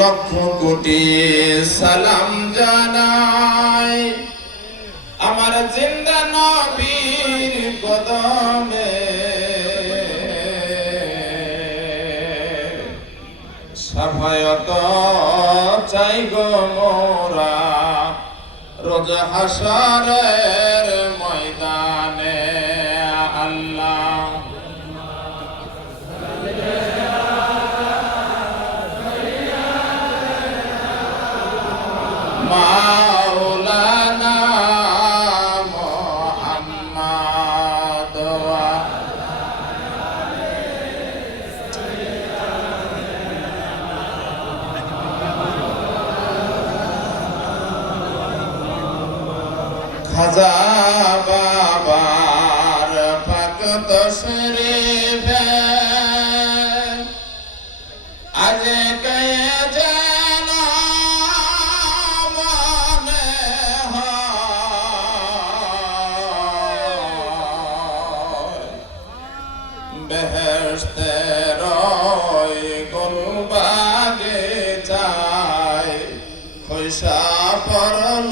লক্ষ কোটি সালাম জানাই। আমার জিন্দা নবীর কদমে। সাফায়ত চাই গো মোরা। রোজ হাসরের ময়দানে। খৈসা পরল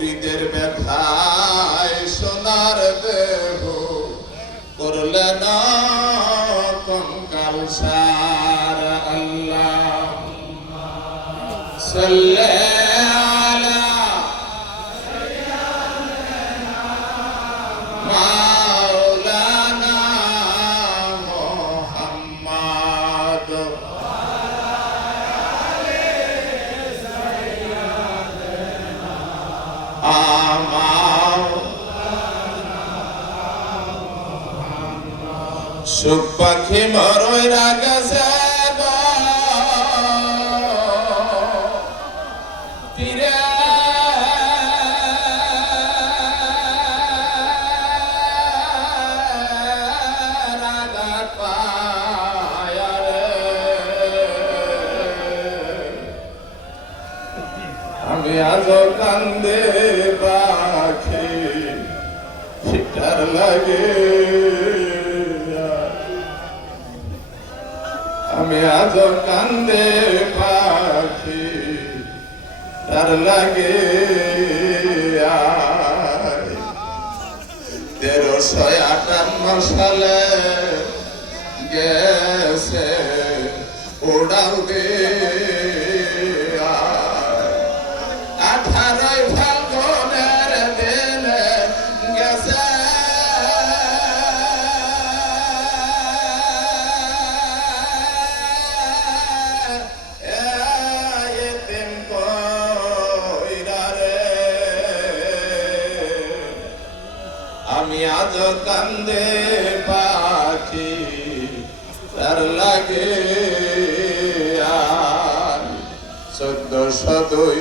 মুরিদের ব্যথায় সুখ পাখি মরই রাগেছে গো তীরে রাগাত আমি আজ কান্দে পাখি ফিটার লাগে। আজ কান্দে পাখি তার লাগে তেরোশো আটান্ন সালে গেছে উড়াল দিয়ে আঠারোই আজ কান্দে পাখি তার লাগে আর। চোদ্দশো দুই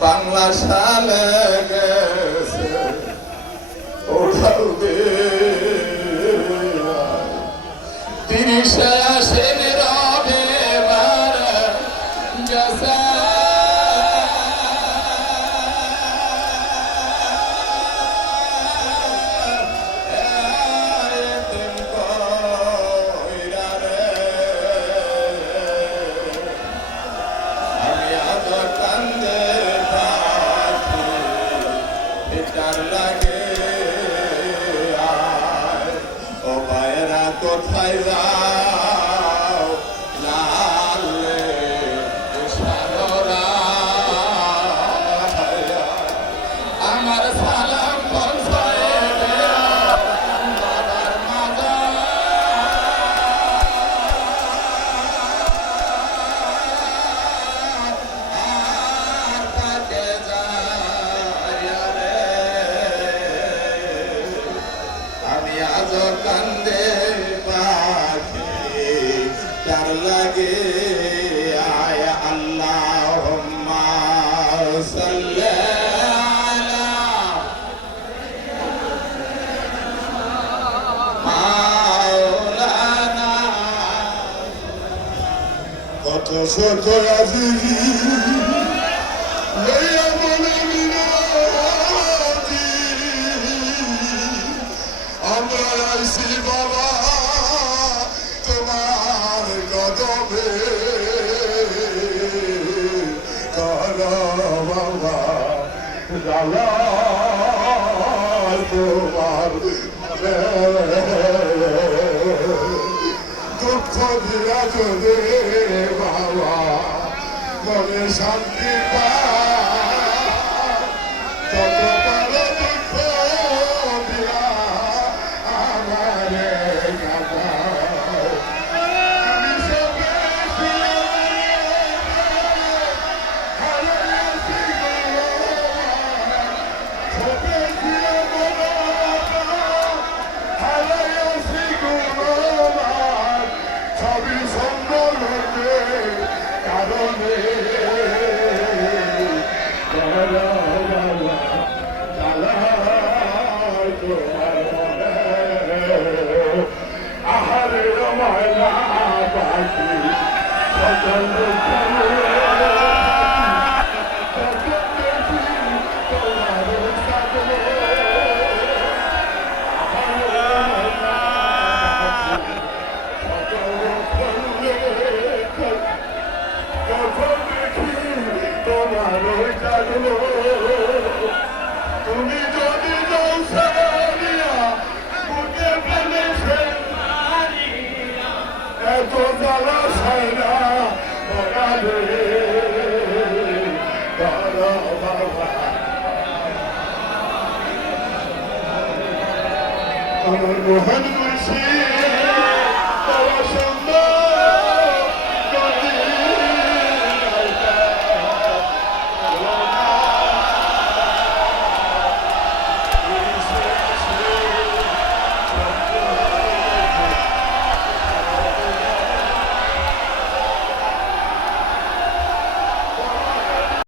বাংলা সালে গেছে ওঠাল তিরিশে আসেন Payla. লইয়া মনে মিনতি আমরা আইছি বাবা তোমার কদমে কর বাবা দাদা তোমার দুঃখ দিয়া যদি মনে শান্তি পায়। Muhammad.